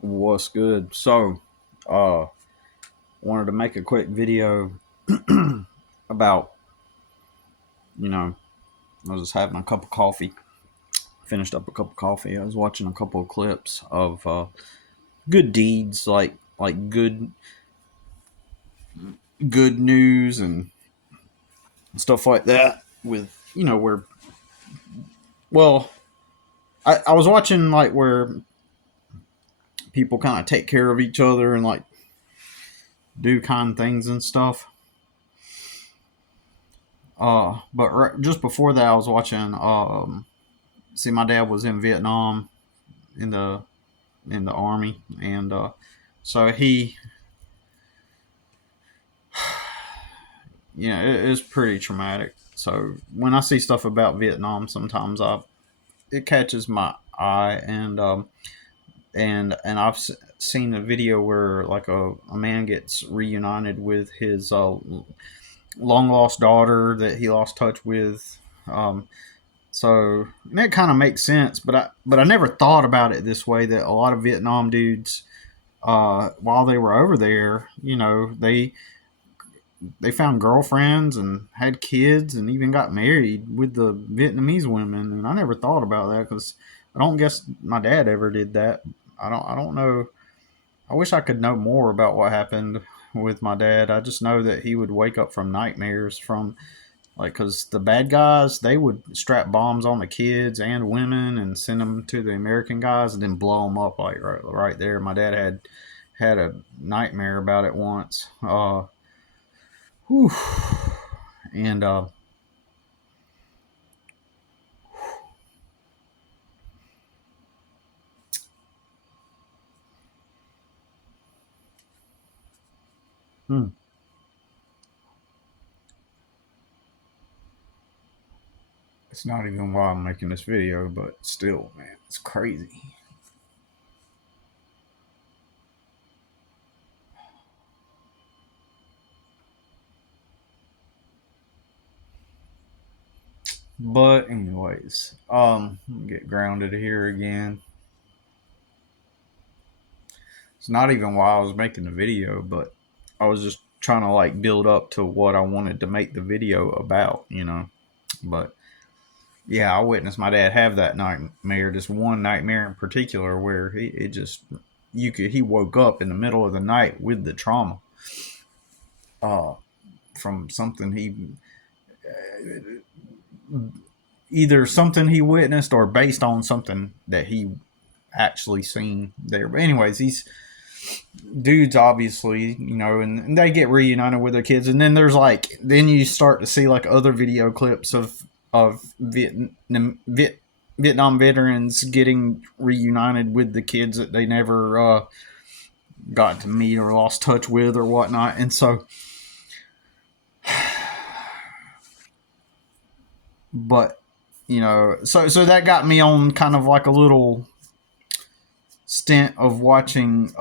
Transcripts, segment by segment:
What's good? Uh, wanted to make a quick video about, you know, I was just having a cup of coffee, finished up a cup of coffee. I was watching a couple of clips of good deeds, like good news and stuff like that. With where well, I was watching like where people kind of take care of each other and like do kind things and stuff. Just before that, I was watching. See, my dad was in Vietnam in the army, and so he, it's pretty traumatic. So when I see stuff about Vietnam, sometimes I it catches my eye, and I've seen a video where like a man gets reunited with his long lost daughter that he lost touch with. So that kind of makes sense, but I never thought about it this way. That a lot of Vietnam dudes, while they were over there, they found girlfriends and had kids and even got married with the Vietnamese women. And I never thought about that because I don't guess my dad ever did that. I don't know. I wish I could know more about what happened with my dad. I just know that he would wake up from nightmares from like because the bad guys they would strap bombs on the kids and women and send them to the American guys and then blow them up like right there. My dad had a nightmare about it once. Whew. And hmm, it's not even why I'm making this video, but still, man, it's crazy. But anyways, get grounded here again. It's not even why I was making the video, but I was just trying to like build up to what I wanted to make the video about. But yeah, I witnessed my dad have that nightmare, this one nightmare in particular where he woke up in the middle of the night with the trauma uh from something he either something he witnessed or based on something that he actually seen there. But anyways, these dudes obviously, and they get reunited with their kids, and then then you start to see like other video clips of Vietnam veterans getting reunited with the kids that they never got to meet or lost touch with or whatnot, and so. But so that got me on kind of like a little stint of watching.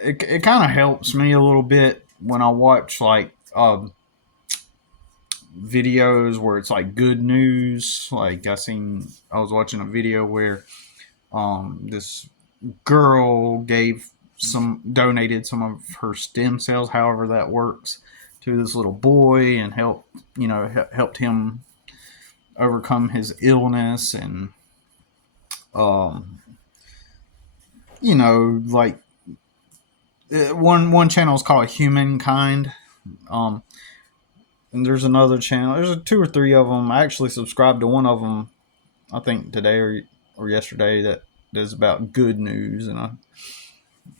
It kind of helps me a little bit when I watch like videos where it's like good news. Like I was watching a video where this girl donated some of her stem cells, however that works, to this little boy and helped him overcome his illness and um like one channel is called Humankind. um and there's another channel, there's two or three of them. I actually subscribed to one of them, I think today or yesterday, that is about good news and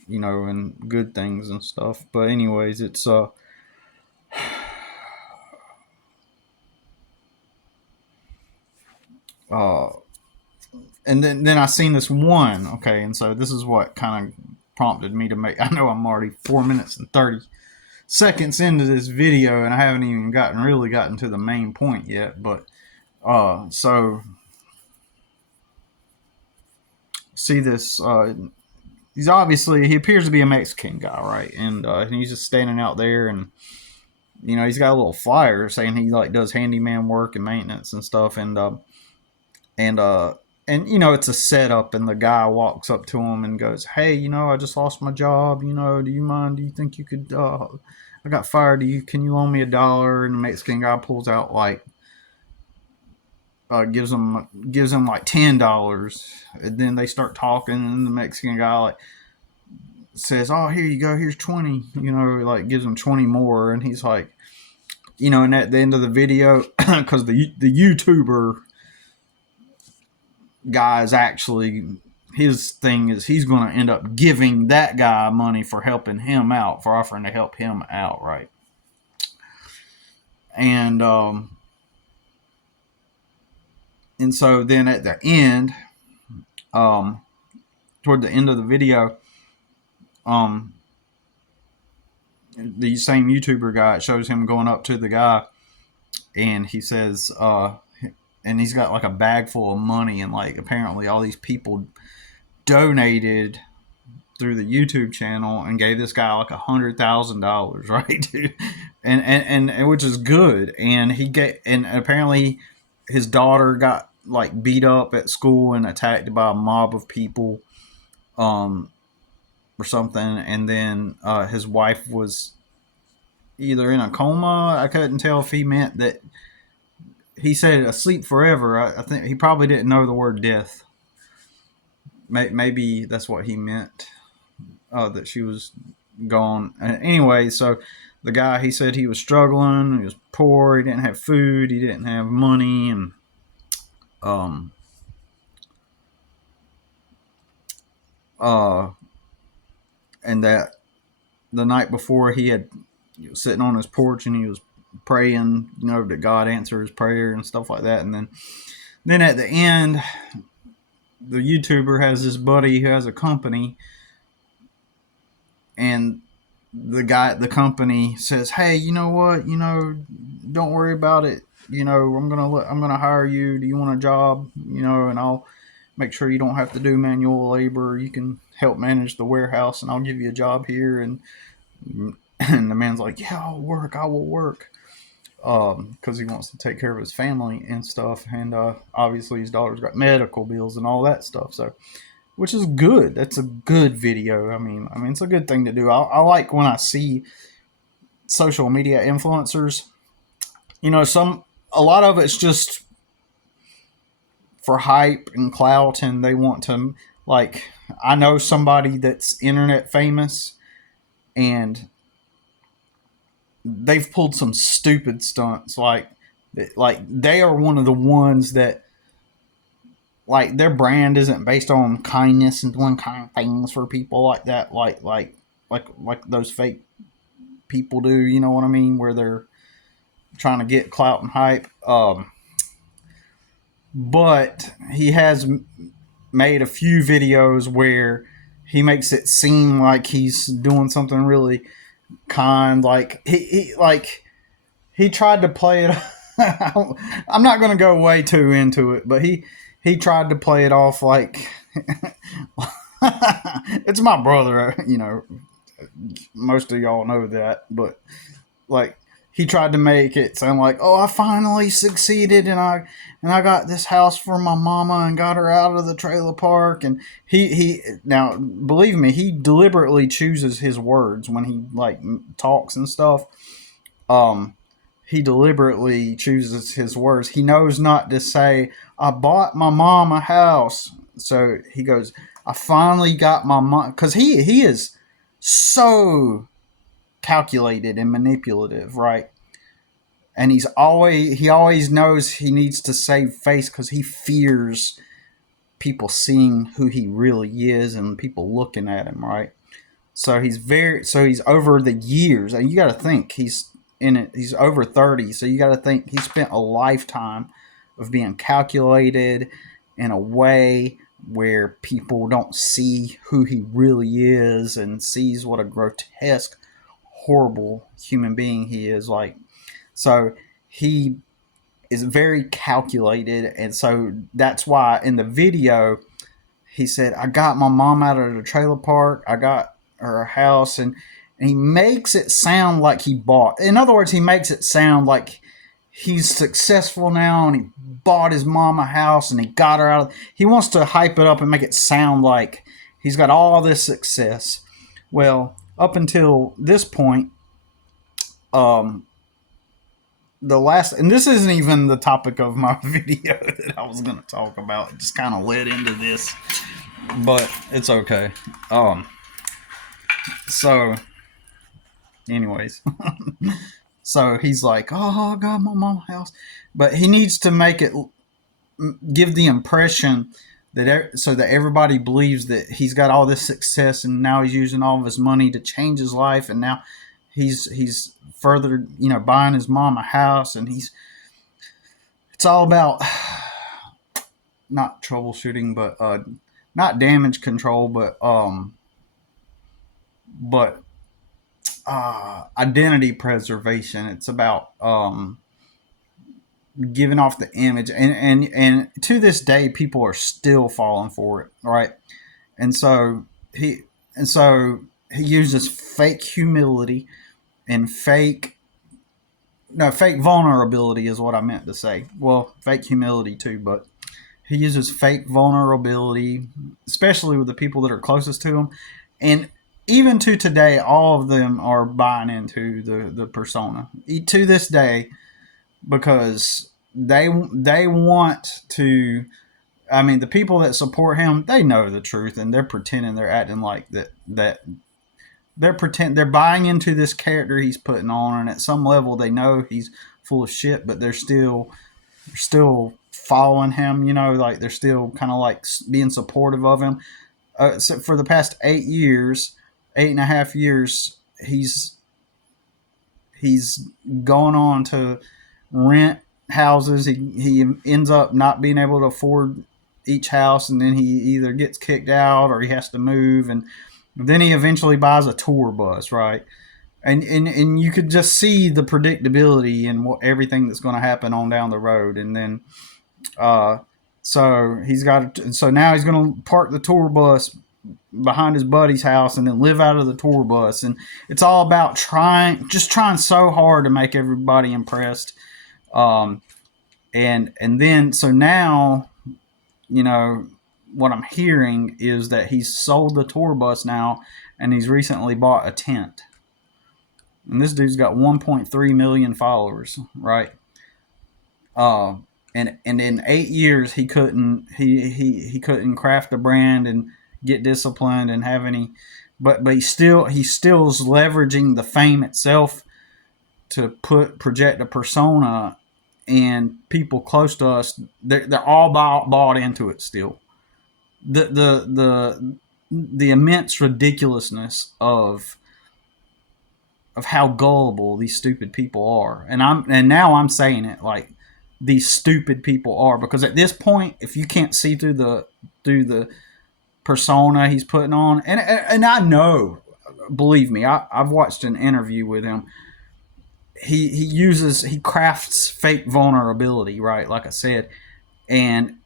and good things and stuff. But anyways, it's uh and then I seen this one. Okay, and so this is what kind of prompted me to make. I know I'm already 4 minutes and 30 seconds into this video, and I haven't even gotten to the main point yet. But so see this. He appears to be a Mexican guy, right? And he's just standing out there, and he's got a little flyer saying he like does handyman work and maintenance and stuff, and and it's a setup, and the guy walks up to him and goes, "Hey, I just lost my job. Do you mind? Do you think you could? I got fired. Can you loan me $1?" And the Mexican guy pulls out like gives him like $10, and then they start talking, and the Mexican guy like says, "Oh, here you go. Here's 20." Like gives him 20 more, and he's like, and at the end of the video, because the YouTuber guy is actually, his thing is he's going to end up giving that guy money for helping him out, for offering to help him out, right? And and so then at the end, um, toward the end of the video, um, the same YouTuber guy, it shows him going up to the guy, and he says, and he's got like a bag full of money, and like apparently all these people donated through the YouTube channel and gave this guy like $100,000, right? and which is good. And and apparently his daughter got like beat up at school and attacked by a mob of people, or something. And then his wife was either in a coma. I couldn't tell if he meant that. He said asleep forever. I think he probably didn't know the word death. Maybe that's what he meant. That she was gone. Anyway, so the guy, he said he was struggling. He was poor. He didn't have food. He didn't have money, and um, and that the night before he was sitting on his porch and he was praying, that God answer his prayer and stuff like that. And then at the end, the YouTuber has this buddy who has a company, and the guy at the company says, "Hey, you know what? Don't worry about it. I'm gonna hire you. Do you want a job? And I'll make sure you don't have to do manual labor. You can help manage the warehouse, and I'll give you a job here." And the man's like, "Yeah, I'll work. I will work." Because he wants to take care of his family and stuff, and obviously his daughter's got medical bills and all that stuff. So, which is good. That's a good video. I mean, it's a good thing to do. I like when I see social media influencers. A lot of it's just for hype and clout, and they want to, like, I know somebody that's internet famous, and they've pulled some stupid stunts. Like they are one of the ones that, like, their brand isn't based on kindness and doing kind things for people like that, like those fake people do. You know what I mean? Where they're trying to get clout and hype. But he has made a few videos where he makes it seem like he's doing something really kind. Like he tried to play it. I'm not going to go way too into it, but he tried to play it off like it's my brother. Most of y'all know that, but like he tried to make it sound like, "Oh, I finally succeeded, and I got this house for my mama and got her out of the trailer park." And he now, believe me, he deliberately chooses his words when he like talks and stuff. He deliberately chooses his words. He knows not to say, "I bought my mom a house." So he goes, "I finally got my mom," because he is so calculated and manipulative, right? And he always knows he needs to save face because he fears people seeing who he really is and people looking at him, right? So he's over the years, and you got to think he's in it. He's over 30, so you got to think he spent a lifetime of being calculated in a way where people don't see who he really is and sees what a grotesque, horrible human being he is. Like, so he is very calculated, and so that's why in the video he said, "I got my mom out of the trailer park. I got her a house," and he makes it sound like he bought. In other words, he makes it sound like he's successful now and he bought his mom a house and he got her out. He wants to hype it up and make it sound like he's got all this success. Well, up until this point, um, the last, and this isn't even the topic of my video that I was going to talk about. It just kind of led into this, but it's okay. So, anyways, so he's like, "Oh, I got my mom's house," but he needs to make it give the impression that so that everybody believes that he's got all this success and now he's using all of his money to change his life and now he's further buying his mom a house and it's all about not troubleshooting but not damage control but identity preservation. It's about giving off the image and to this day people are still falling for it, right? And so he and so he uses fake humility and fake vulnerability is what I meant to say. Well, fake humility too, but he uses fake vulnerability, especially with the people that are closest to him. And even to today, all of them are buying into the persona to this day because they want to. I mean, the people that support him, they know the truth, and they're pretending they're acting like that they're buying into this character he's putting on, and at some level they know he's full of shit, but they're still following him. Like they're still kind of like being supportive of him. So for the past 8 years, 8.5 years, he's gone on to rent houses. He ends up not being able to afford each house, and then he either gets kicked out or he has to move, and then he eventually buys a tour bus, right? And you could just see the predictability and what everything that's going to happen on down the road, and then uh, so now he's going to park the tour bus behind his buddy's house and then live out of the tour bus, and it's all about trying so hard to make everybody impressed. Um, and then so now you know what I'm hearing is that he's sold the tour bus now, and he's recently bought a tent. And this dude's got 1.3 million followers, right? Uh, and in 8 years he couldn't craft a brand and get disciplined and have any, but he still is leveraging the fame itself to project a persona, and people close to us they're all bought into it still. The immense ridiculousness of how gullible these stupid people are. And now I'm saying it like these stupid people are, because at this point, if you can't see through the persona he's putting on, and I know, believe me, I've watched an interview with him. He crafts fake vulnerability, right? Like I said, and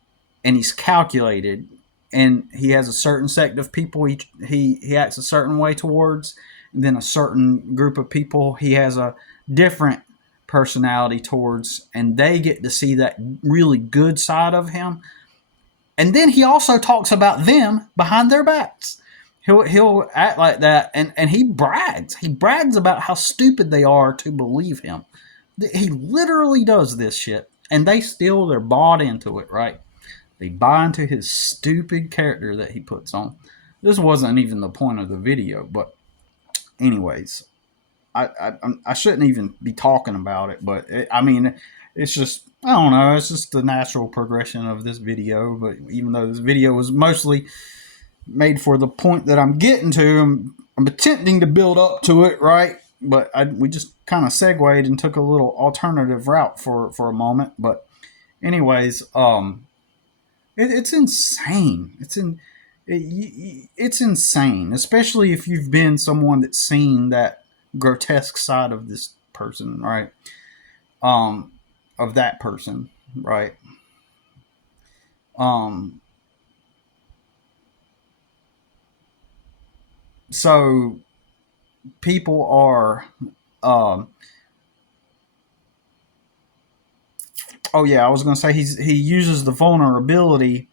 he's calculated, and he has a certain sect of people he acts a certain way towards, and then a certain group of people he has a different personality towards, and they get to see that really good side of him. And then he also talks about them behind their backs. He'll act like that, and he brags about how stupid they are to believe him. He literally does this shit, and they're bought into it, right? They buy into his stupid character that he puts on. This wasn't even the point of the video, but anyways, I shouldn't even be talking about it, but I mean, it's just, I don't know. It's just the natural progression of this video. But even though this video was mostly made for the point that I'm getting to, I'm attempting to build up to it, right? But we just kind of segued and took a little alternative route for a moment. But anyways, it's insane. It's insane, especially if you've been someone that's seen that grotesque side of this person, right? Um, of that person, right? Um, so people are, um, Oh yeah, I was going to say he uses the vulnerability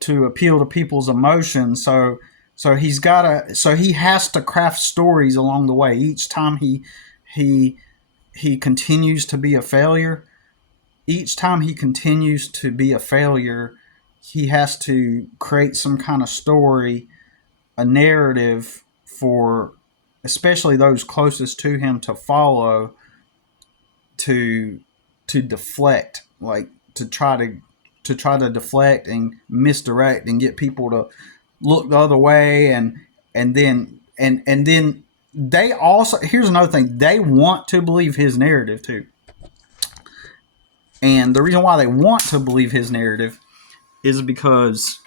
to appeal to people's emotions. So he has to craft stories along the way. Each time he he continues to be a failure. Each time he continues to be a failure, he has to create some kind of story, a narrative for especially those closest to him to follow, to deflect, like to try to deflect and misdirect and get people to look the other way. And then they also, here's another thing, they want to believe his narrative too. And the reason why they want to believe his narrative is because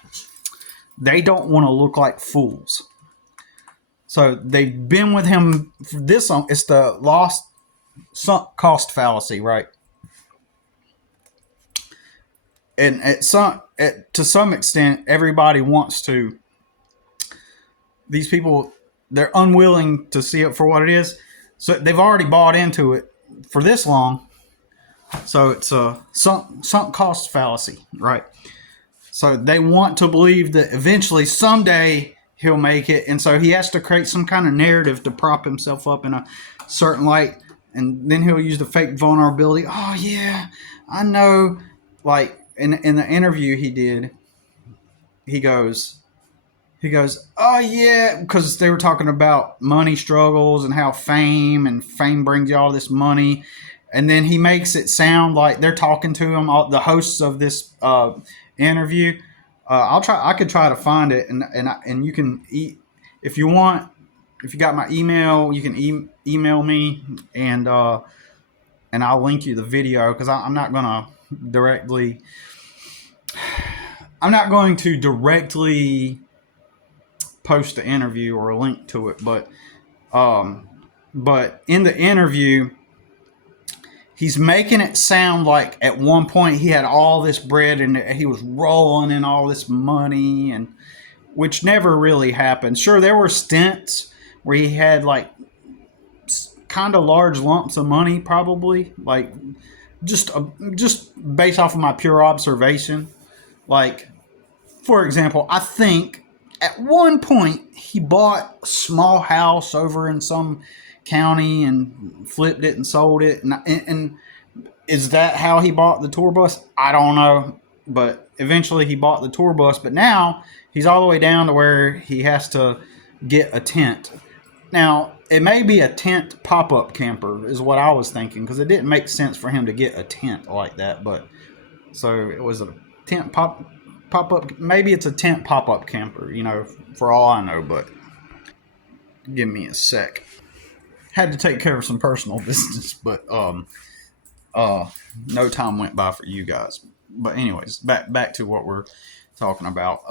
they don't want to look like fools. So they've been with him for this long. It's the lost sunk cost fallacy, right? And to some extent, everybody wants to. These people, they're unwilling to see it for what it is. So they've already bought into it for this long. So it's a sunk cost fallacy, right? So they want to believe that eventually, someday, he'll make it. And so he has to create some kind of narrative to prop himself up in a certain light. And then he'll use the fake vulnerability. Oh, yeah, I know. Like in the interview he did, he goes, oh, yeah, because they were talking about money struggles and how fame brings you all this money. And then he makes it sound like they're talking to him, all the hosts of this interview. I could try to find it, and you can if you want. If you got my email, you can email me, and I'll link you the video, because I'm not gonna directly. I'm not going to directly post the interview or a link to it, but in the interview, he's making it sound like at one point he had all this bread and he was rolling in all this money, and which never really happened. Sure, there were stints where he had like kind of large lumps of money, probably, like just based off of my pure observation. Like, for example, I think at one point he bought a small house over in some county and flipped it and sold it. And is that how he bought the tour bus? I don't know. But eventually he bought the tour bus. But now he's all the way down to where he has to get a tent. Now, it may be a tent pop-up camper is what I was thinking, because it didn't make sense for him to get a tent like that. But so it was a tent pop-up. Maybe it's a tent pop-up camper, for all I know. But give me a sec. Had to take care of some personal business, but no time went by for you guys. But anyways, back to what we're talking about.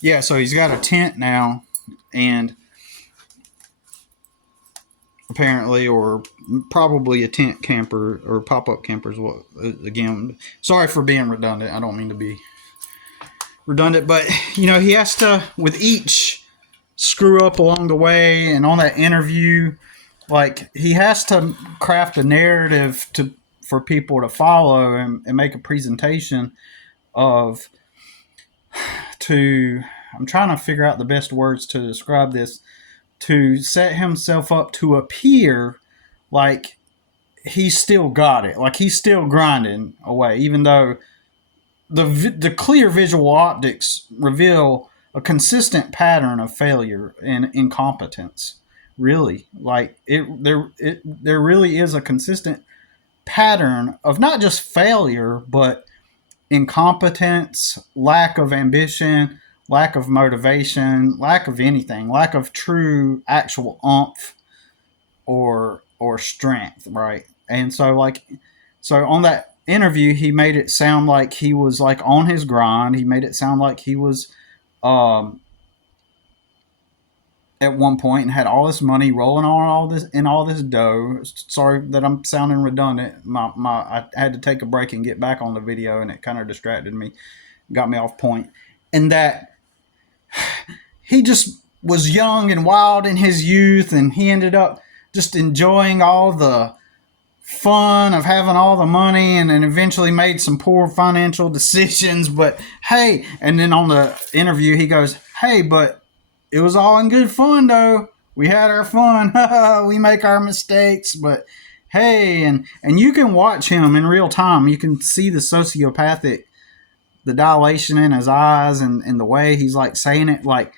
Yeah, so he's got a tent now, and apparently, or probably a tent camper or pop-up camper is what. Again, sorry for being redundant. I don't mean to be redundant, but he has to, with each screw up along the way, and on that interview, like, he has to craft a narrative for people to follow, and make a presentation of I'm trying to figure out the best words to describe this, to set himself up to appear like he's still got it, like he's still grinding away, even though the clear visual optics reveal a consistent pattern of failure and incompetence. Really, like there really is a consistent pattern of not just failure, but incompetence, lack of ambition, lack of motivation, lack of anything, lack of true actual oomph or strength, right? And so on that interview, he made it sound like he was like on his grind. He made it sound like he was at one point and had all this money rolling on all this dough. Sorry that I'm sounding redundant. I had to take a break and get back on the video, and it kind of distracted me, got me off point. And that he just was young and wild in his youth, and he ended up just enjoying all the fun of having all the money, and then eventually made some poor financial decisions. But hey, and then on the interview, he goes, "Hey, but it was all in good fun, though. We had our fun. We make our mistakes, but hey," and you can watch him in real time. You can see the sociopathic, the dilation in his eyes, and the way he's like saying it, like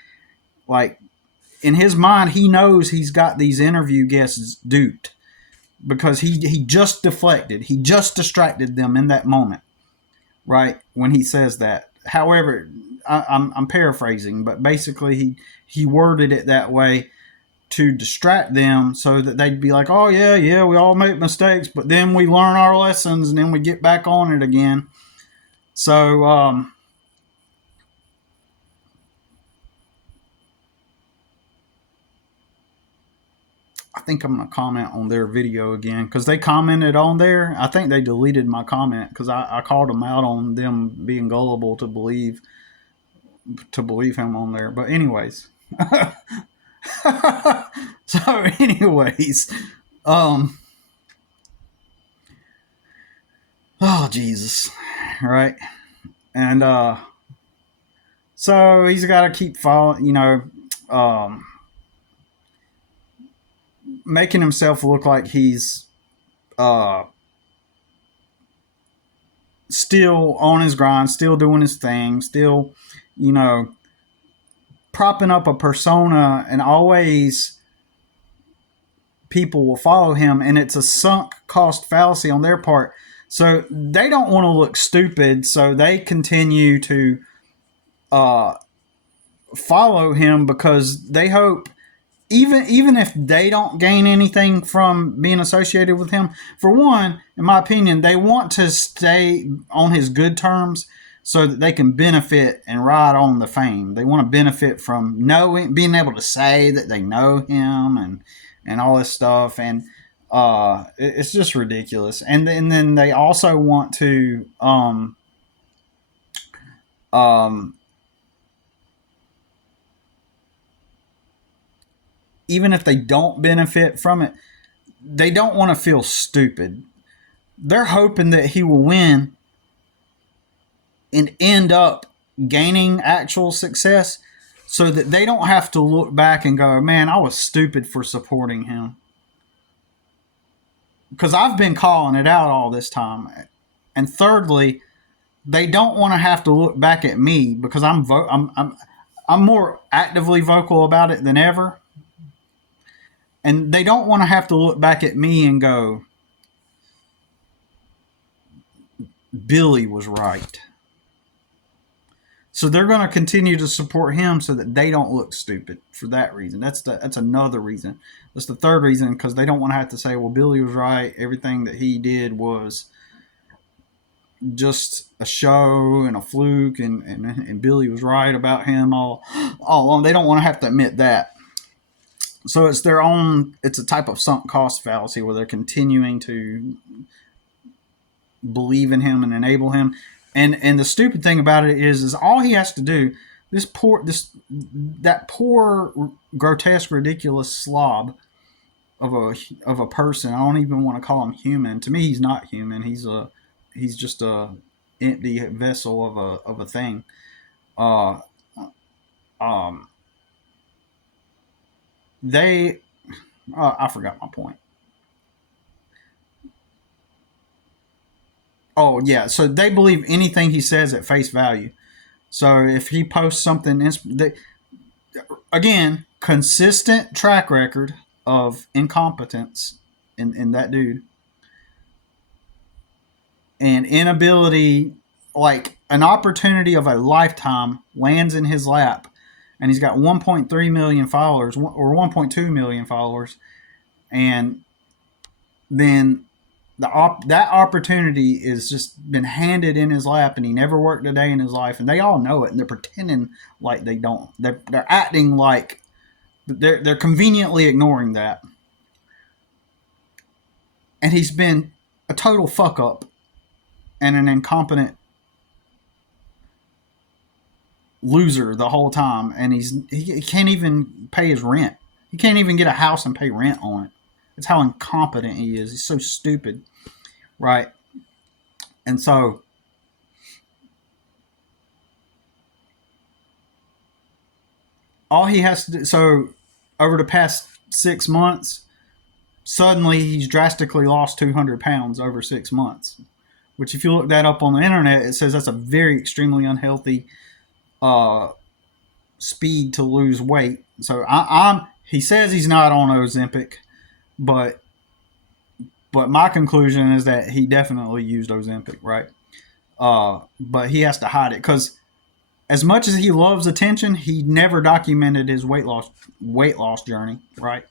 in his mind, he knows he's got these interview guests duped because he just deflected, he just distracted them in that moment, right when he says that. However, I'm paraphrasing, but basically he worded it that way to distract them so that they'd be like, "Oh yeah, yeah, we all make mistakes, but then we learn our lessons and then we get back on it again." So I think I'm gonna comment on their video again because they commented on there. I think they deleted my comment because I called them out on them being gullible to believe him on there. But anyways, so anyways, um, oh Jesus, right, and so he's got to keep following, um, making himself look like he's uh still on his grind, still doing his thing, still, you know, propping up a persona, and always people will follow him, and it's a sunk cost fallacy on their part. So they don't want to look stupid, so they continue to uh, follow him because they hope, even if they don't gain anything from being associated with him, for one, in my opinion, they want to stay on his good terms so that they can benefit and ride on the fame. They want to benefit from knowing, being able to say that they know him, and all this stuff, and it's just ridiculous. And then they also want to um, even if they don't benefit from it, they don't want to feel stupid. They're hoping that he will win and end up gaining actual success so that they don't have to look back and go, "Man, I was stupid for supporting him." Because I've been calling it out all this time. And thirdly, they don't want to have to look back at me because I'm more actively vocal about it than ever. And they don't want to have to look back at me and go, "Billy was right." So they're going to continue to support him so that they don't look stupid for that reason. That's another reason. That's the third reason, because they don't want to have to say, "Well, Billy was right. Everything that he did was just a show and a fluke, and Billy was right about him all along." They don't want to have to admit that. So it's their own. It's a type of sunk cost fallacy where they're continuing to believe in him and enable him. And the stupid thing about it is all he has to do. That poor, grotesque, ridiculous slob of a person. I don't even want to call him human. To me, he's not human. He's just a empty vessel of a thing. Uh, um, they, I forgot my point. Oh yeah, so they believe anything he says at face value. So if he posts something, again, consistent track record of incompetence in that dude, and inability, like an opportunity of a lifetime lands in his lap, and he's got 1.3 million followers or 1.2 million followers, and then that opportunity is just been handed in his lap, and he never worked a day in his life, and they all know it, and they're pretending like they don't. They're acting like they're conveniently ignoring that, and he's been a total fuck up and an incompetent loser the whole time, and he can't even pay his rent. He can't even get a house and pay rent on it. It's how incompetent he is. He's so stupid, right? And so all he has to do, so over the past 6 months, suddenly he's drastically lost 200 pounds over 6 months. Which, if you look that up on the internet, it says that's a very extremely unhealthy uh, speed to lose weight. So he says he's not on Ozempic, but my conclusion is that he definitely used Ozempic, right? But he has to hide it because as much as he loves attention, he never documented his weight loss journey, right?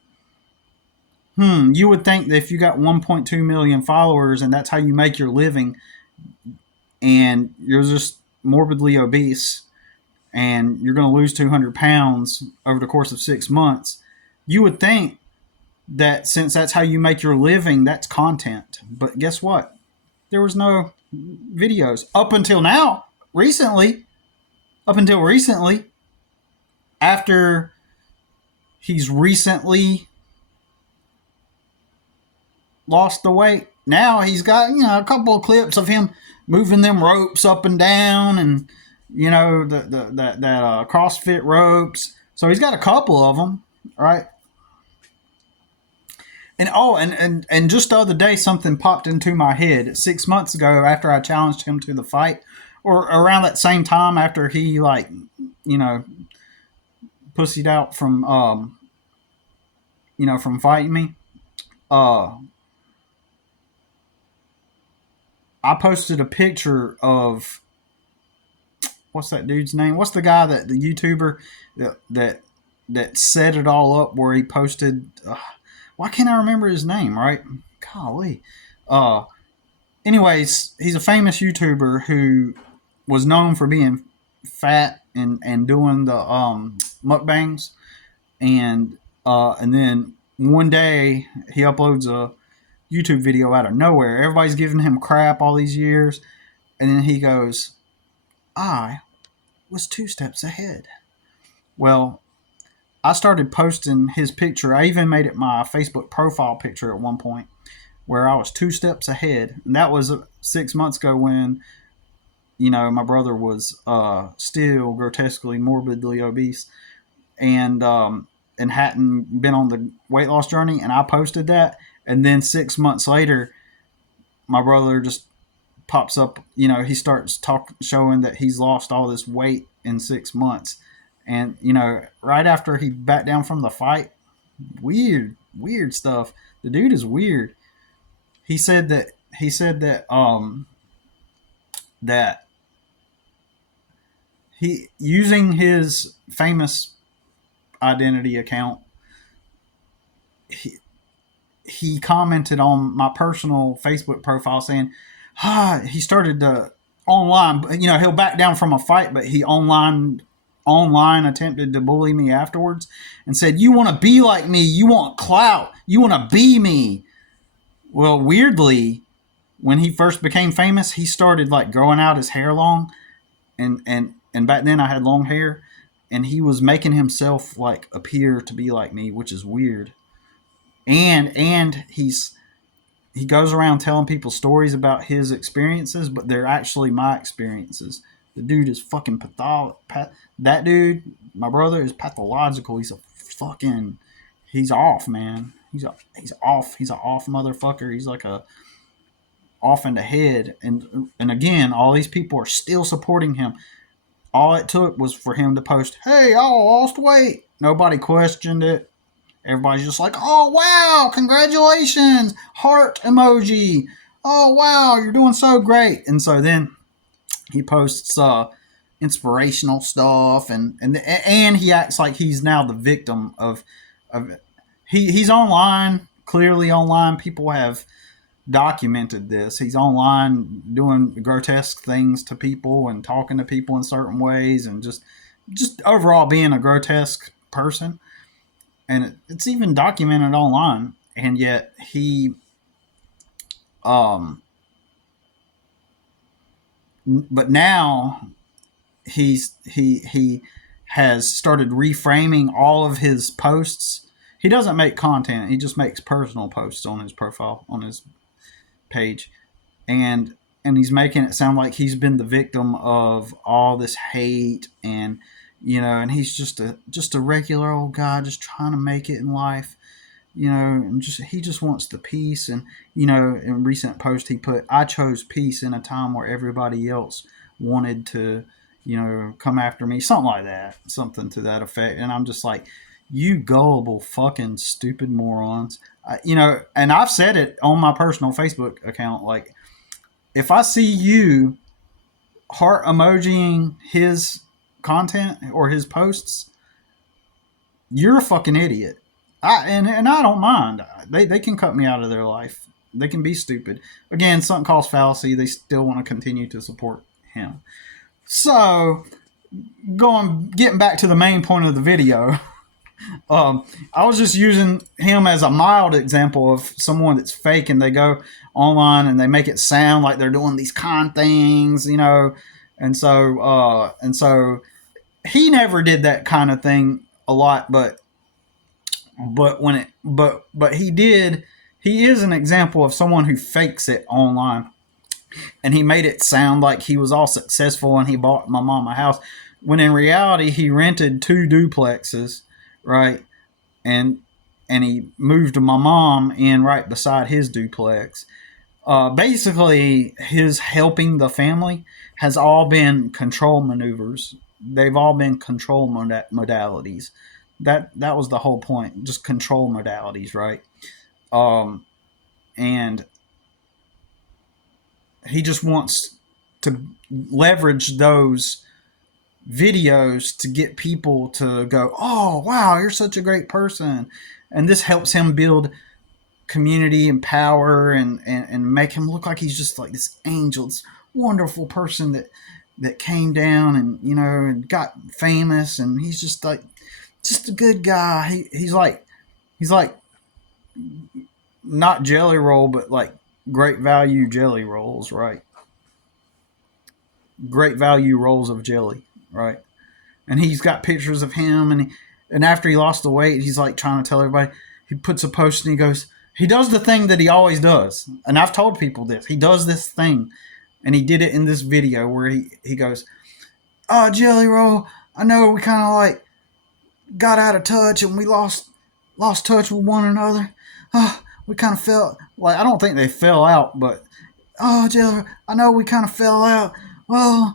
You would think that if you got 1.2 million followers and that's how you make your living, and you're just morbidly obese, and you're going to lose 200 pounds over the course of 6 months, you would think that since that's how you make your living, that's content. But guess what? There was no videos up until now. Up until recently, after he's recently lost the weight, now he's got a couple of clips of him moving them ropes up and down, and that CrossFit ropes. So he's got a couple of them, right? And just the other day, something popped into my head. 6 months ago, after I challenged him to the fight, or around that same time after he pussied out from from fighting me, uh, I posted a picture of what's that dude's name? What's the guy the YouTuber that set it all up where he posted? Why can't I remember his name? Right? Golly. Anyways, he's a famous YouTuber who was known for being fat and doing the mukbangs, and then one day he uploads a YouTube video out of nowhere. Everybody's giving him crap all these years, and then he goes, "I was 2 steps ahead." Well, I started posting his picture. I even made it my Facebook profile picture at one point, where I was 2 steps ahead, and that was 6 months ago when my brother was still grotesquely morbidly obese, and hadn't been on the weight loss journey. And I posted that, and then 6 months later, my brother just pops up. He starts showing that he's lost all this weight in 6 months, and right after he backed down from the fight, weird stuff. The dude is weird. He said that that he, using his famous identity account, he commented on my personal Facebook profile saying, he started to online, he'll back down from a fight, but he online attempted to bully me afterwards and said, "You want to be like me, you want clout, you want to be me." Well, weirdly, when he first became famous, he started like growing out his hair long, and back then I had long hair, and he was making himself like appear to be like me, which is weird. And he goes around telling people stories about his experiences, but they're actually my experiences. The dude is fucking pathological. That dude, my brother, is pathological. He's off, man. He's off. He's an off motherfucker. He's like a off in the head. And again, all these people are still supporting him. All it took was for him to post, "Hey, I lost weight." Nobody questioned it. Everybody's just like, "Oh, wow, congratulations, heart emoji. Oh, wow, you're doing so great." And so then he posts inspirational stuff, and he acts like he's now the victim of he's online, clearly online. People have documented this. He's online doing grotesque things to people and talking to people in certain ways, and just overall being a grotesque person. And it's even documented online, and yet but now he has started reframing all of his posts. he doesn't make content. He just makes personal posts on his profile on his page, and he's making it sound like he's been the victim of all this hate, and and he's just a regular old guy just trying to make it in life, and just he just wants the peace. And in recent post he put, "I chose peace in a time where everybody else wanted to, come after me," something like that, something to that effect. And I'm just like, you gullible fucking stupid morons. And I've said it on my personal Facebook account, like, if I see you heart emojiing his content or his posts, you're a fucking idiot. And I don't mind. They can cut me out of their life. They can be stupid. Again, sunk cost fallacy. They still want to continue to support him. So, getting back to the main point of the video, I was just using him as a mild example of someone that's fake, and they go online and they make it sound like they're doing these kind things, and so he never did that kind of thing a lot, but he did. He is an example of someone who fakes it online, and he made it sound like he was all successful and he bought my mom a house, when in reality he rented 2 duplexes, right? And he moved my mom in right beside his duplex. Basically, his helping the family has all been control maneuvers. They've all been control modalities. That was the whole point, just control modalities, right? And he just wants to leverage those videos to get people to go, "Oh, wow, you're such a great person." And this helps him build community and power, and make him look like he's just like this angel, this wonderful person that came down and and got famous, and he's just a good guy. He's like not Jelly Roll, but like Great Value jelly rolls, right? Great Value rolls of jelly, right? And he's got pictures of him, and after he lost the weight, he's like trying to tell everybody. He puts a post and he goes, he does the thing that he always does, and I've told people this. He does this thing, and he did it in this video where he goes, "Oh, Jelly Roll, I know we kind of like got out of touch and we lost touch with one another. We kind of fell, like, I don't think they fell out, but oh, Jelly, I know we kind of fell out. Well,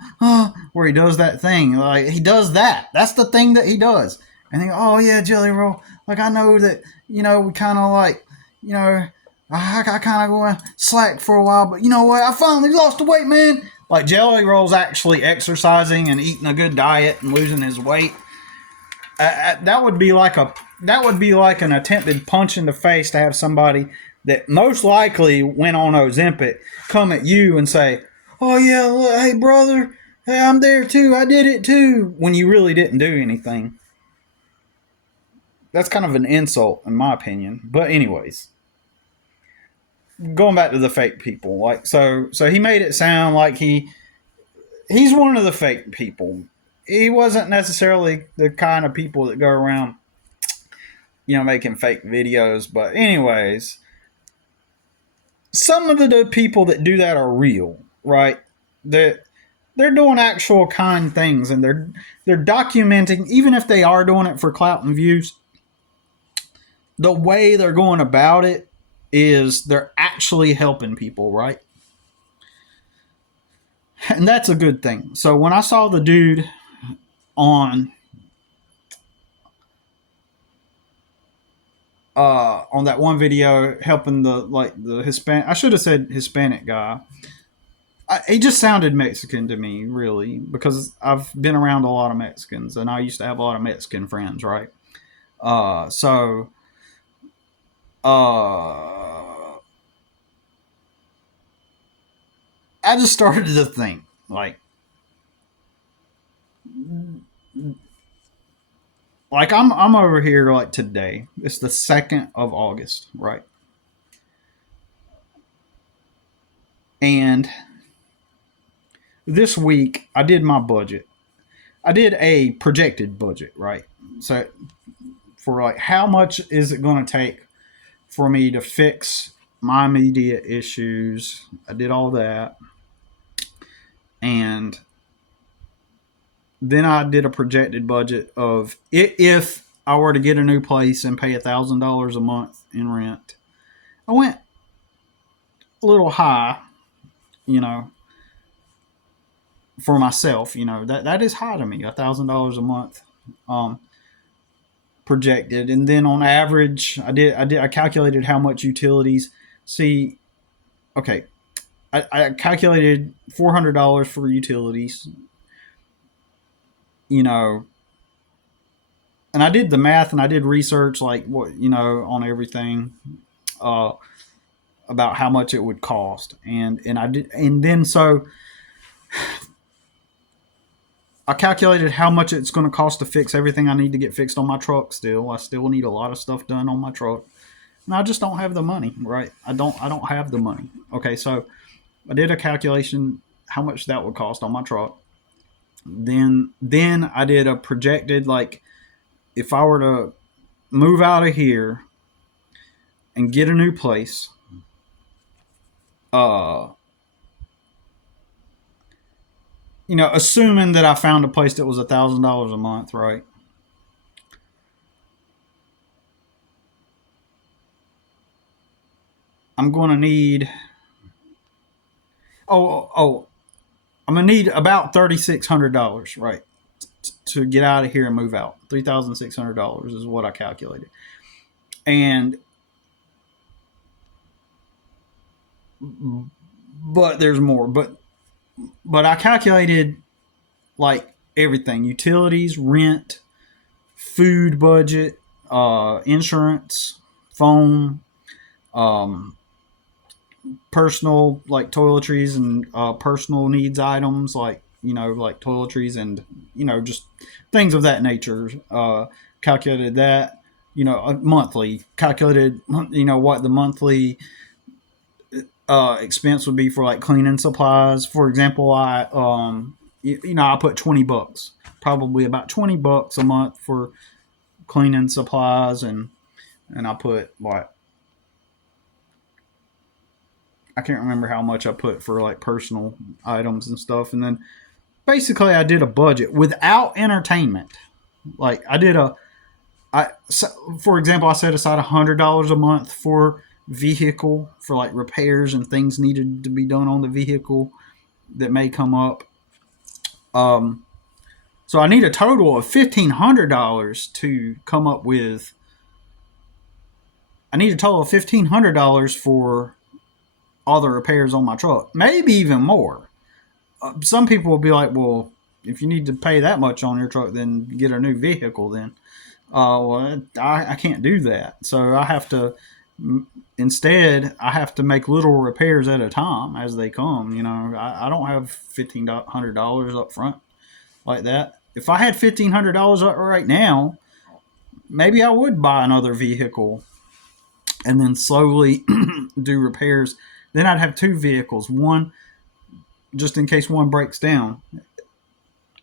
where he does that thing, like he does that. That's the thing that he does. And he, oh yeah, Jelly Roll, like I know that we kind of like, I kind of going slack for a while, but you know what? I finally lost the weight, man. Like Jelly Roll's actually exercising and eating a good diet and losing his weight. That would be like an attempted punch in the face to have somebody that most likely went on Ozempic come at you and say, "Oh yeah, look, hey brother, hey, I'm there too. I did it too," when you really didn't do anything. That's kind of an insult, in my opinion. But anyways, going back to the fake people, like so he made it sound like he's one of the fake people. He wasn't necessarily the kind of people that go around, making fake videos. But anyways, some of the people that do that are real, right? That they're doing actual kind things, and they're documenting, even if they are doing it for clout and views. The way they're going about it is they're actually helping people, right? And that's a good thing. So when I saw the dude on that one video helping the Hispanic, I should have said Hispanic guy. He just sounded Mexican to me, really, because I've been around a lot of Mexicans, and I used to have a lot of Mexican friends, right? So I just started to think, like I'm over here, like, today. It's the 2nd of August, right? And this week I did my budget. I did a projected budget, right? So for like how much is it going to take for me to fix my immediate issues. I did all that, and then I did a projected budget of if I were to get a new place and pay $1,000 a month in rent. I went a little high, you know, for myself. That is high to me, $1,000 a month, um, projected. And then on average, I calculated how much utilities. See, okay, I calculated $400 for utilities. You know, and I did the math and I did research, like what on everything, uh, about how much it would cost, and I did, and then so I calculated how much it's going to cost to fix everything I need to get fixed on my truck. I still need a lot of stuff done on my truck, and I just don't have the money. Right? I don't have the money. Okay, so I did a calculation how much that would cost on my truck. Then I did a projected, like, if I were to move out of here and get a new place, uh, assuming that I found a place that was $1,000 a month, right? I'm going to need. Oh, I'm gonna need about $3,600, right, to get out of here and move out. $3,600 is what I calculated, and but there's more. But I calculated, like, everything: utilities, rent, food budget, insurance, phone, um, personal, like toiletries and personal needs items, like like toiletries and just things of that nature. Calculated that, monthly. Calculated what the monthly expense would be for, like, cleaning supplies. For example, I put $20, probably about $20 a month for cleaning supplies, and I put, like, I can't remember how much I put for, like, personal items and stuff. And then basically I did a budget without entertainment. Like, so, for example, I set aside $100 a month for vehicle, for, like, repairs and things needed to be done on the vehicle that may come up. Um, so I need a total of $1,500 to come up with. I need a total of $1,500 for all the repairs on my truck, maybe even more. Some people will be like, well, if you need to pay that much on your truck, then get a new vehicle. Then, well, I can't do that. So I have to, instead, I have to make little repairs at a time as they come. I don't have $1,500 up front like that. If I had $1,500 up right now, maybe I would buy another vehicle and then slowly do repairs. Then I'd have two vehicles, one just in case one breaks down,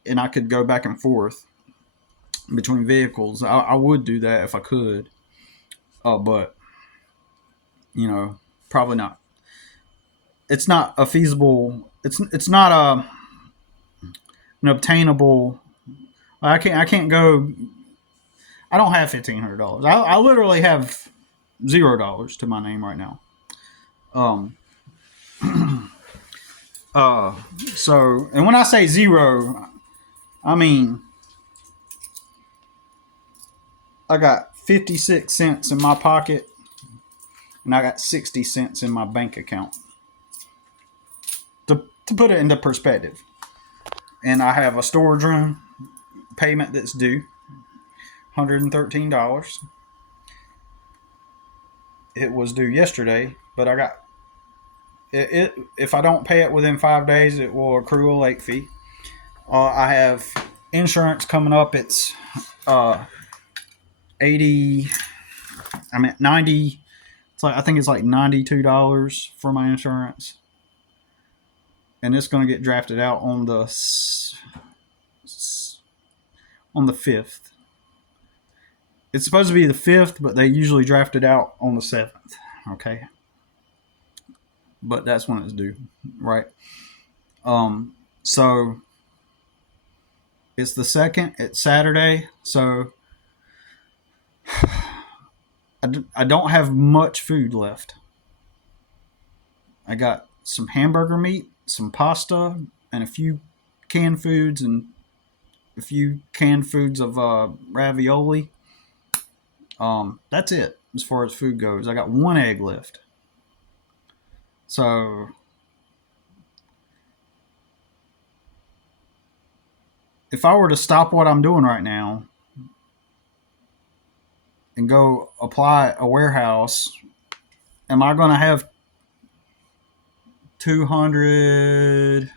and I could go back and forth between vehicles. I would do that if I could, but probably not. It's not a feasible. It's not an obtainable. I can't go. I don't have $1,500. I literally have $0 to my name right now. Um. Uh. So, and when I say zero, I mean I got 56 cents in my pocket, and I got 60 cents in my bank account. To put it into perspective, and I have a storage room payment that's due $113. It was due yesterday, but I got it. If I don't pay it within 5 days, it will accrue a late fee. I have insurance coming up. It's 80. I mean 90. It's like, I think it's like $92 for my insurance, and it's going to get drafted out on the 5th. It's supposed to be the 5th, but they usually draft it out on the 7th. Okay, but that's when it's due, right? So it's the 2nd. It's Saturday, so I don't have much food left. I got some hamburger meat, some pasta, and a few canned foods and a few canned foods of ravioli. That's it as far as food goes. I got one egg left. So if I were to stop what I'm doing right now and go apply a warehouse, am I going to have 200?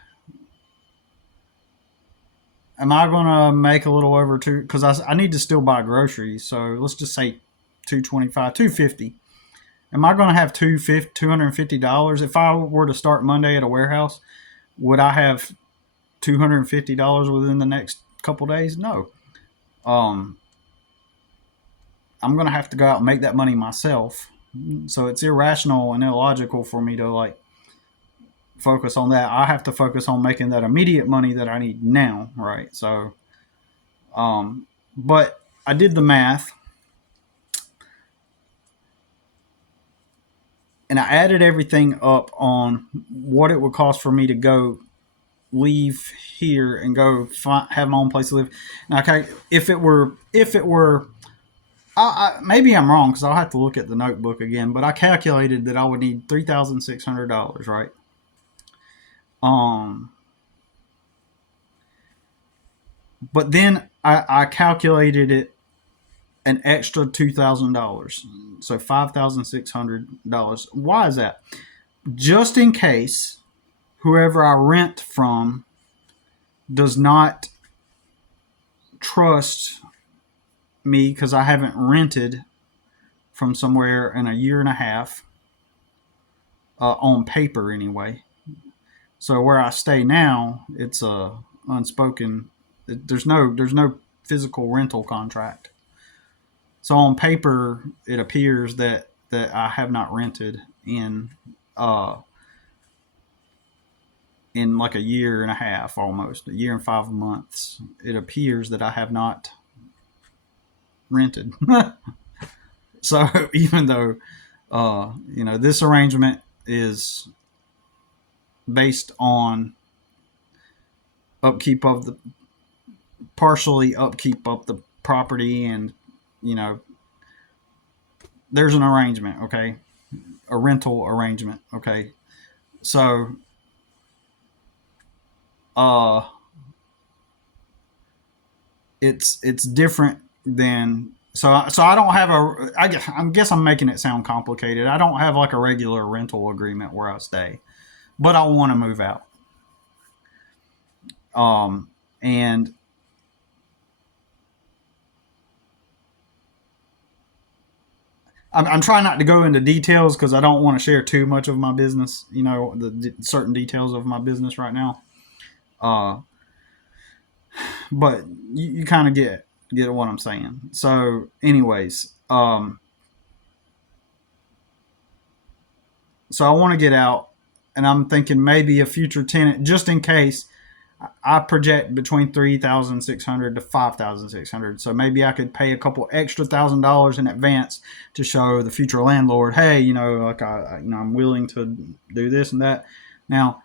Am I going to make a little over two? Because I need to still buy groceries. So let's just say 225, 250. Am I going to have $250 if I were to start Monday at a warehouse? Would I have $250 within the next couple days? No. Um, I'm going to have to go out and make that money myself. So it's irrational and illogical for me to like focus on that. I have to focus on making that immediate money that I need now, right? So, but I did the math and I added everything up on what it would cost for me to go leave here and go have my own place to live. Now, okay, if it were, maybe I'm wrong because I'll have to look at the notebook again. But I calculated that I would need $3,600, right? Um, but then I calculated it an extra $2,000, so $5,600. Why is that? Just in case whoever I rent from does not trust me because I haven't rented from somewhere in a year and a half, on paper anyway. So where I stay now, it's a unspoken. There's no physical rental contract. So on paper, it appears that I have not rented uh in like a year and a half, almost a year and 5 months. It appears that I have not rented. So even though this arrangement is based on upkeep of the partially upkeep of the property, and you know there's an arrangement, okay, a rental arrangement, okay. So uh it's different than, so I don't have I guess I'm making it sound complicated. I don't have like a regular rental agreement where I stay, but I want to move out. And I'm trying not to go into details because I don't want to share too much of my business, the certain details of my business right now. Uh, but you kind of get what I'm saying. So, anyways, so I want to get out, and I'm thinking maybe a future tenant, just in case. I project between 3,600 to 5,600. So maybe I could pay a couple extra $1,000 in advance to show the future landlord, hey, like I'm willing to do this and that. Now,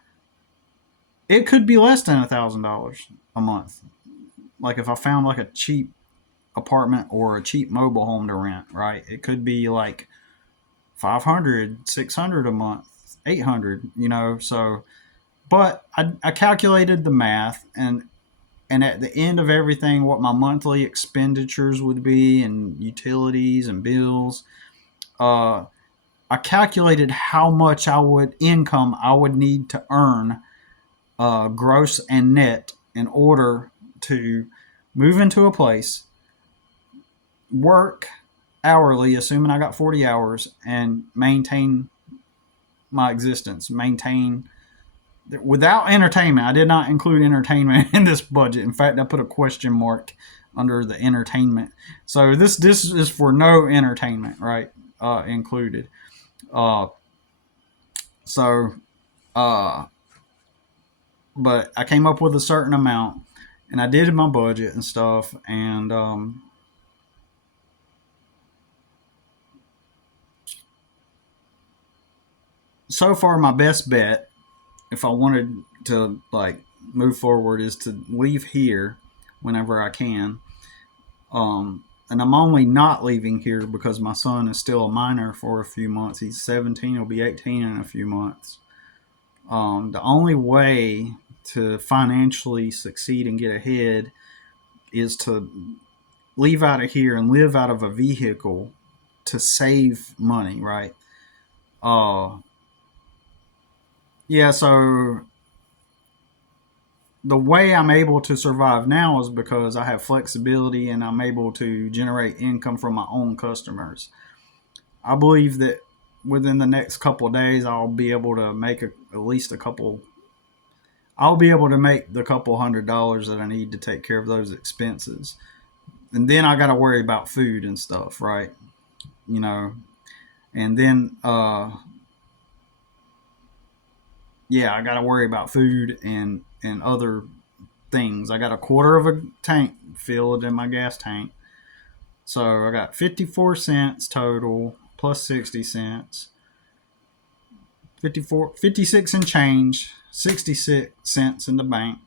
it could be less than $1,000 a month. Like if I found like a cheap apartment or a cheap mobile home to rent, right? It could be like 500, 600 a month, 800, so. But I calculated the math, and at the end of everything, what my monthly expenditures would be, and utilities and bills. I calculated how much income I would need to earn, gross and net, in order to move into a place, work hourly, assuming I got 40 hours, and maintain my existence, maintain without entertainment. I did not include entertainment in this budget. In fact, I put a question mark under the entertainment. So this is for no entertainment, right? Included. Uh, so, uh, but I came up with a certain amount, and I did my budget and stuff, and so far my best bet, if I wanted to like move forward, is to leave here whenever I can. And I'm only not leaving here because my son is still a minor for a few months. He's 17, he'll be 18 in a few months. The only way to financially succeed and get ahead is to leave out of here and live out of a vehicle to save money, right? Uh, yeah, so the way I'm able to survive now is because I have flexibility and I'm able to generate income from my own customers. I believe that within the next couple of days, I'll be able to make at least a couple. I'll be able to make the couple $100 that I need to take care of those expenses, and then I got to worry about food and stuff, right? You know, and then yeah, I got to worry about food and other things. I got a quarter of a tank filled in my gas tank, so I got 54 cents total plus 60 cents. 56 and change, 66 cents in the bank,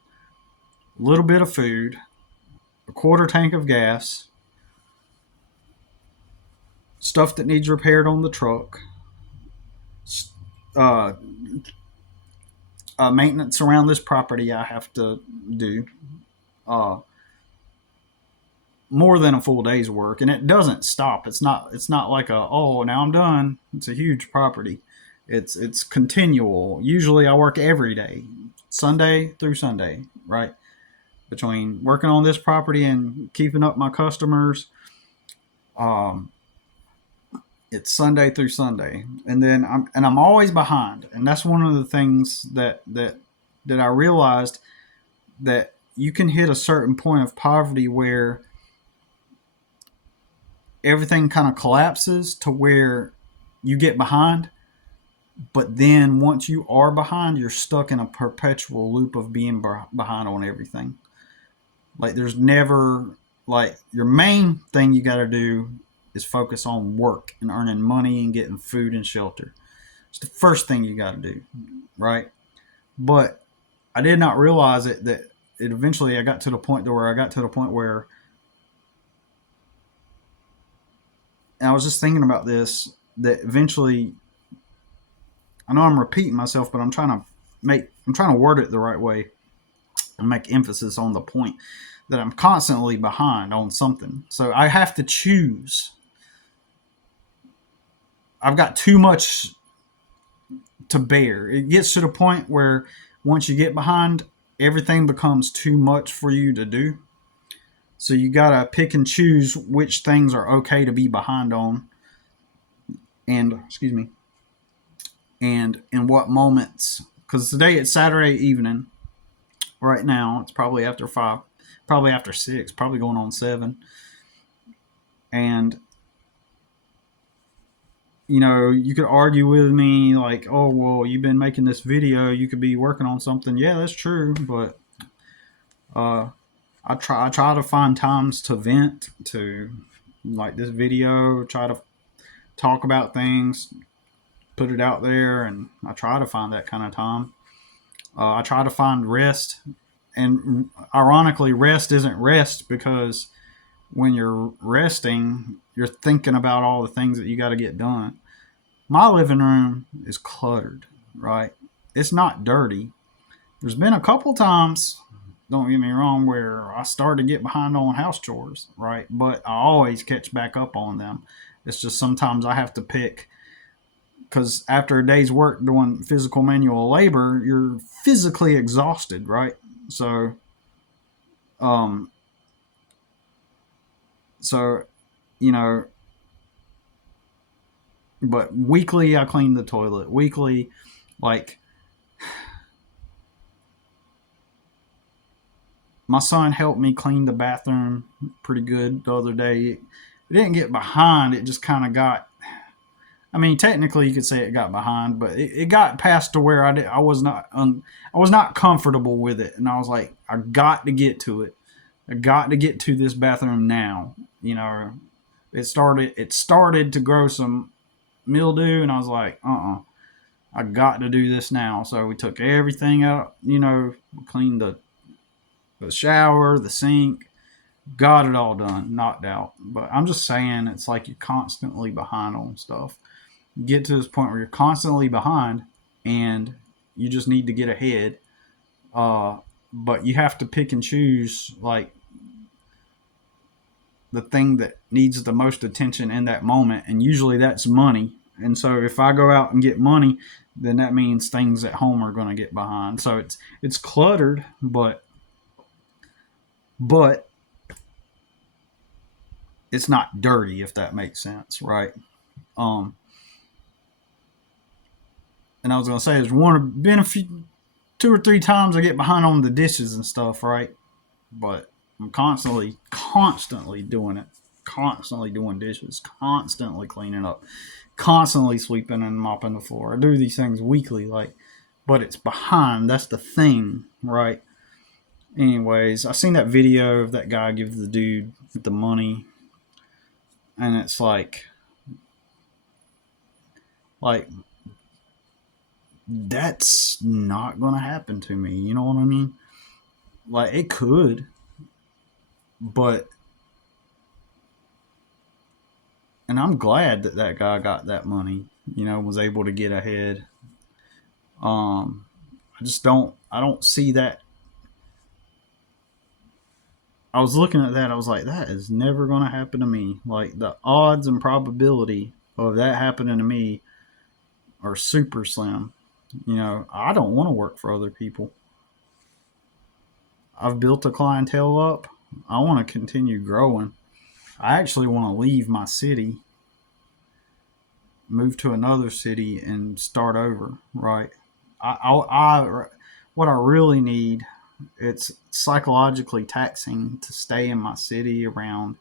a little bit of food, a quarter tank of gas, stuff that needs repaired on the truck, uh, maintenance around this property I have to do, uh, more than a full day's work, and it doesn't stop. It's not like a, oh, now I'm done. It's a huge property. It's continual. Usually I work every day, Sunday through Sunday, right? Between working on this property and keeping up my customers, um, it's Sunday through Sunday, and then I'm always behind, and that's one of the things that I realized, that you can hit a certain point of poverty where everything kind of collapses to where you get behind, but then once you are behind, you're stuck in a perpetual loop of being behind on everything. Like there's never, like, your main thing you got to do is focus on work and earning money and getting food and shelter. It's the first thing you got to do, right? But I did not realize it that it eventually I got to the point to where I got to the point where, and I was just thinking about this, that eventually, I know I'm repeating myself, but I'm trying to word it the right way and make emphasis on the point that I'm constantly behind on something. So I have to choose. I've got too much to bear. It gets to the point where once you get behind, everything becomes too much for you to do. So you gotta pick and choose which things are okay to be behind on, and excuse me, and in what moments. Because today it's Saturday evening. Right now it's probably after 5, probably after 6, probably going on 7, and you could argue with me like, oh, well, you've been making this video, you could be working on something. Yeah, that's true, but uh, I try to find times to vent, to like this video, try to talk about things, put it out there, and I try to find that kind of time. I try to find rest, and ironically, rest isn't rest because when you're resting, you're thinking about all the things that you got to get done. My living room is cluttered, right? It's not dirty. There's been a couple times, don't get me wrong, where I started to get behind on house chores, right? But I always catch back up on them. It's just sometimes I have to pick, because after a day's work doing physical manual labor, you're physically exhausted, right? So, um, so you know, but weekly I clean the toilet. Weekly, like My son helped me clean the bathroom pretty good the other day. It didn't get behind. It just kind of got. I mean, technically, you could say it got behind, but it got past to where I was not I was not comfortable with it, and I was like, I got to get to it. I got to get to this bathroom now. You know, it started to grow some mildew, and I was like, I got to do this now. So we took everything out. You know, cleaned the shower, the sink, got it all done, knocked out. But I'm just saying, it's like you're constantly behind on stuff. Get to this point where you're constantly behind, and you just need to get ahead. Uh, but you have to pick and choose like the thing that needs the most attention in that moment, and usually that's money. And so if I go out and get money, then that means things at home are going to get behind. So it's cluttered, but it's not dirty, if that makes sense, right? Um, and I was going to say, there's been a few, 2 or 3 times I get behind on the dishes and stuff, right? But I'm constantly doing it, constantly doing dishes, constantly cleaning up, constantly sweeping and mopping the floor. I do these things weekly, like, but it's behind. That's the thing, right? Anyways, I seen that video of that guy give the dude the money, and it's like that's not gonna happen to me. You know what I mean? Like it could, but and I'm glad that that guy got that money. You know, was able to get ahead. Um, I just don't. I don't see that. I was looking at that. I was like, that is never going to happen to me. Like the odds and probability of that happening to me are super slim. You know, I don't want to work for other people. I've built a clientele up. I want to continue growing. I actually want to leave my city, move to another city, and start over. Right. What I really need, it's psychologically taxing to stay in my city around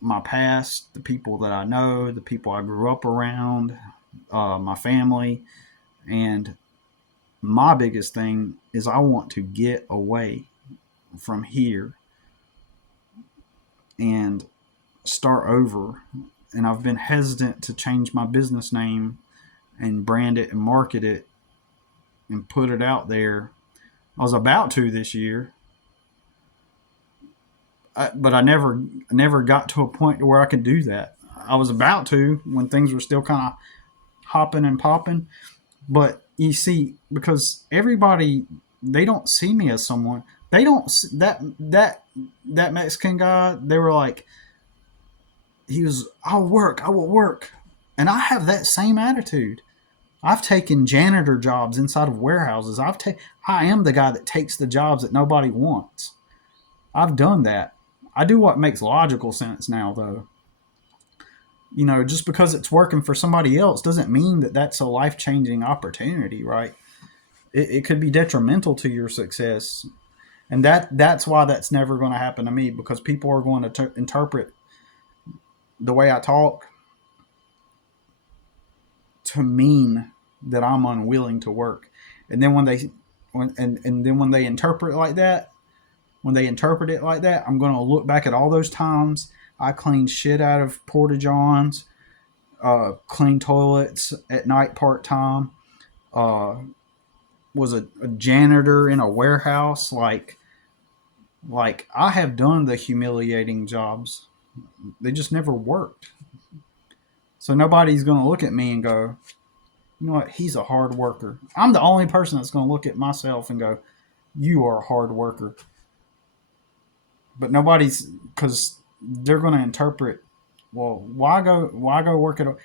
my past, the people that I know, the people I grew up around, my family, and my biggest thing is I want to get away from here and start over. And I've been hesitant to change my business name and brand it and market it and put it out there. I was about to this year, but I never got to a point where I could do that. I was about to when things were still kind of hopping and popping, but you see, because everybody, they don't see me as someone. They don't that Mexican guy. They were like, he was, I will work, and I have that same attitude. I've taken janitor jobs inside of warehouses. I am the guy that takes the jobs that nobody wants. I've done that. I do what makes logical sense now, though. You know, just because it's working for somebody else doesn't mean that that's a life changing opportunity, right? It could be detrimental to your success, and that's why that's never going to happen to me, because people are going to interpret the way I talk to mean that I'm unwilling to work, and then and then when they interpret it like that, I'm going to look back at all those times I cleaned shit out of porta johns, clean toilets at night part time, uh, was a janitor in a warehouse. Like I have done the humiliating jobs. They just never worked. So nobody's going to look at me and go, you know what, he's a hard worker. I'm the only person that's going to look at myself and go, you are a hard worker. But nobody's, because they're going to interpret, well, why go work at a,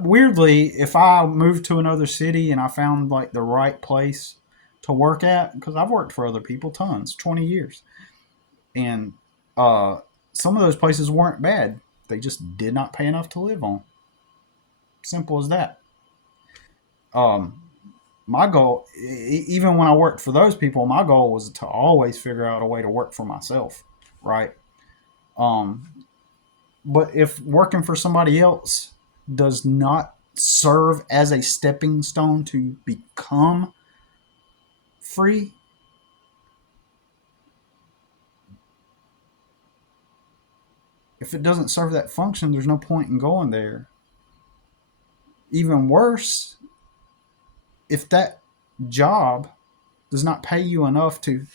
weirdly, if I moved to another city and I found like the right place to work at, because I've worked for other people tons, 20 years, and uh, some of those places weren't bad. They just did not pay enough to live on. Simple as that. Um, My goal, even when I worked for those people, my goal was to always figure out a way to work for myself, right? Um, but if working for somebody else does not serve as a stepping stone to become free, if it doesn't serve that function, there's no point in going there. Even worse, if that job does not pay you enough to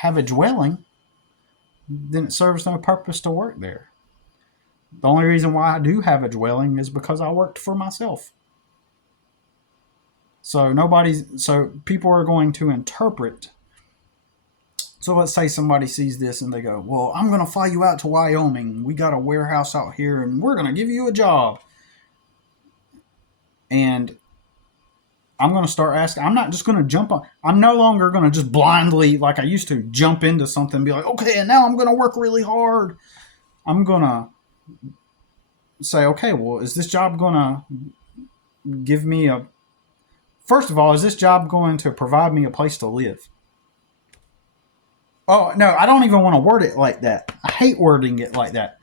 have a dwelling, then it serves no purpose to work there. The only reason why I do have a dwelling is because I worked for myself. So people are going to interpret. So let's say somebody sees this and they go, "Well, I'm going to fly you out to Wyoming. We got a warehouse out here and we're going to give you a job." And I'm going to start asking. I'm not just going to jump on. I'm no longer going to just blindly, like I used to, jump into something and be like, "Okay, and now I'm going to work really hard." I'm going to say, "Okay, well, is this job going to give me a first of all, is this job going to provide me a place to live?" Oh, no, I don't even want to word it like that. I hate wording it like that.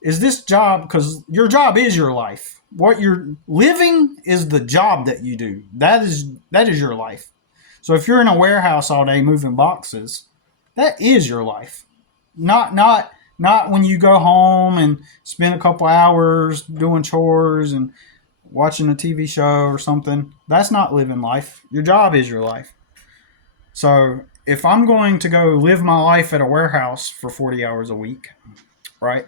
Is this job, because your job is your life. What you're living is the job that you do. That is your life. So if you're in a warehouse all day moving boxes, that is your life. Not when you go home and spend a couple hours doing chores and watching a TV show or something. That's not living life. Your job is your life. So if I'm going to go live my life at a warehouse for 40 hours a week, right?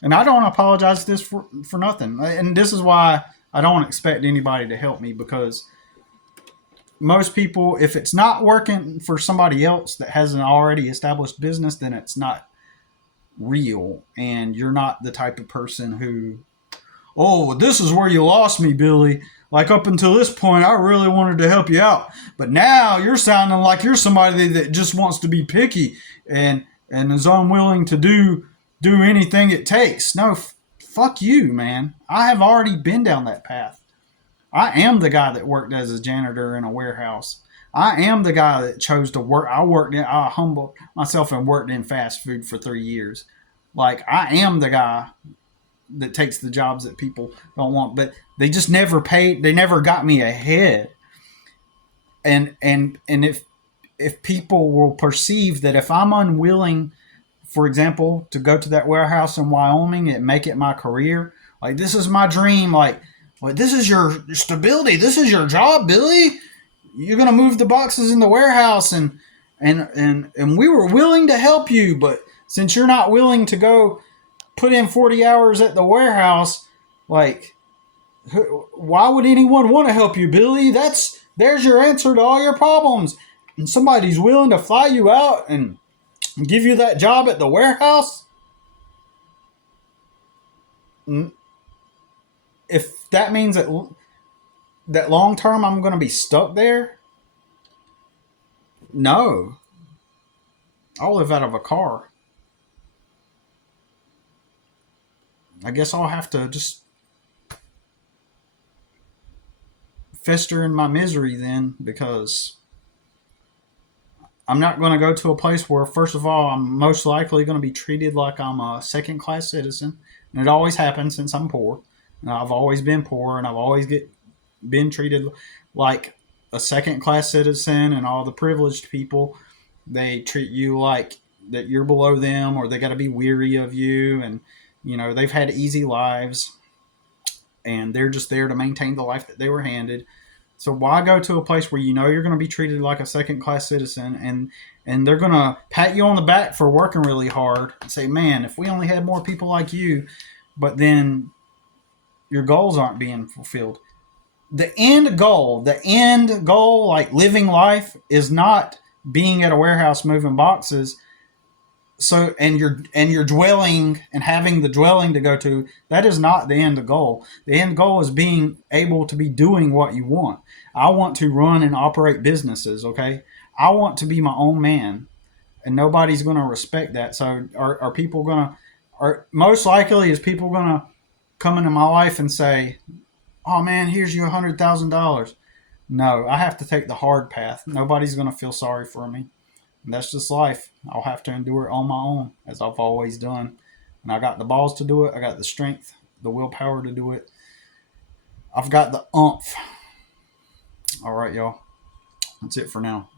And I don't apologize this for nothing. And this is why I don't expect anybody to help me, because most people, if it's not working for somebody else that has an already established business, then it's not real. And you're not the type of person who, "Oh, this is where you lost me, Billy. Like up until this point, I really wanted to help you out, but now you're sounding like you're somebody that just wants to be picky and is unwilling to do anything it takes." No, fuck you, man. I have already been down that path. I am the guy that worked as a janitor in a warehouse. I am the guy that chose to work. I humbled myself and worked in fast food for 3 years. Like, I am the guy that takes the jobs that people don't want, but they just never paid. They never got me ahead. And if people will perceive that if I'm unwilling, for example, to go to that warehouse in Wyoming and make it my career, like this is my dream, like this is your stability, this is your job, Billy. You're gonna move the boxes in the warehouse, and we were willing to help you, but since you're not willing to go put in 40 hours at the warehouse, like, why would anyone want to help you, Billy? There's your answer to all your problems. And somebody's willing to fly you out and give you that job at the warehouse. If that means that long term I'm going to be stuck there, no. I'll live out of a car. I guess I'll have to just fester in my misery then, because I'm not going to go to a place where, first of all, I'm most likely going to be treated like I'm a second class citizen. And it always happens since I'm poor. And I've always been poor, and I've always been treated like a second class citizen, and all the privileged people, they treat you like that you're below them, or they got to be weary of you. And, they've had easy lives, and they're just there to maintain the life that they were handed. So why go to a place where you're going to be treated like a second class citizen, and they're going to pat you on the back for working really hard and say, "Man, if we only had more people like you," but then your goals aren't being fulfilled. The end goal, like living life, is not being at a warehouse moving boxes. So and you're dwelling and having the dwelling to go to, that is not the end goal. The end goal is being able to be doing what you want. I want to run and operate businesses. Okay, I want to be my own man, and nobody's going to respect that. So are people going to, are most likely is people going to come into my life and say, "Oh man, here's you $100,000." No, I have to take the hard path. Nobody's going to feel sorry for me. And that's just life. I'll have to endure it on my own, as I've always done. And I got the balls to do it. I got the strength, the willpower to do it. I've got the umph. All right, y'all. That's it for now.